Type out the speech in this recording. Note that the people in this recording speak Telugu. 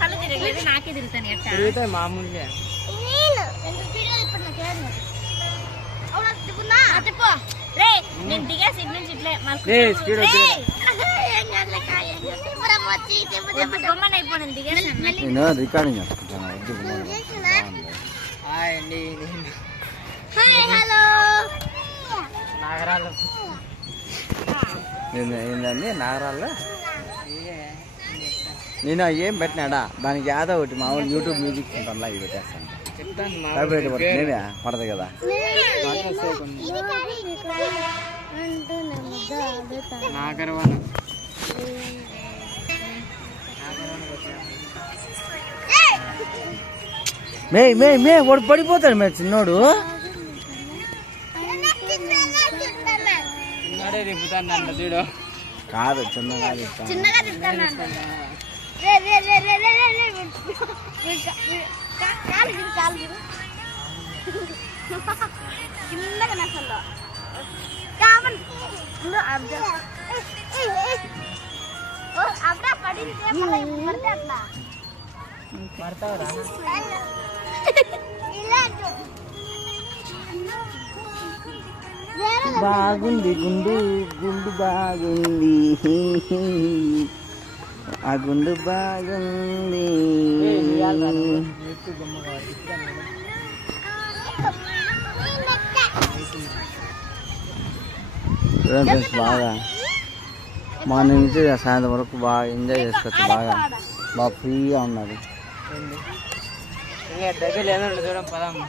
కళ్ళు తిరగలేదు, నాకే తిరుగుతాను మామూలుగా. నేను దిగా సిగ్నల్ నుంచి ఇట్లే గమ్మని అయిపోయింది దిగేసాను. రికార్డింగ్ నాగరాలు ఏంటండి నాగరాల్లో నేను ఏం పెట్టినాడా దానికి యాదో ఒకటి మామూలు యూట్యూబ్ మ్యూజిక్ సెంటర్లా ఇవి పెట్టేస్తాను. నేనే పడదు కదా. మే వాడు పడిపోతాడు మే చిన్నోడు. కాదు చిన్నగా బాగుంది గుండు గుండు బాగుంది ఆ గుండు బాగుంది. బాగా మార్నింగ్ నుంచి సాయంత్రం వరకు బాగా ఎంజాయ్ చేసుకోవచ్చు. బాగా ఫ్రీగా ఉన్నది. దగ్గర చూడం పదమ్మ.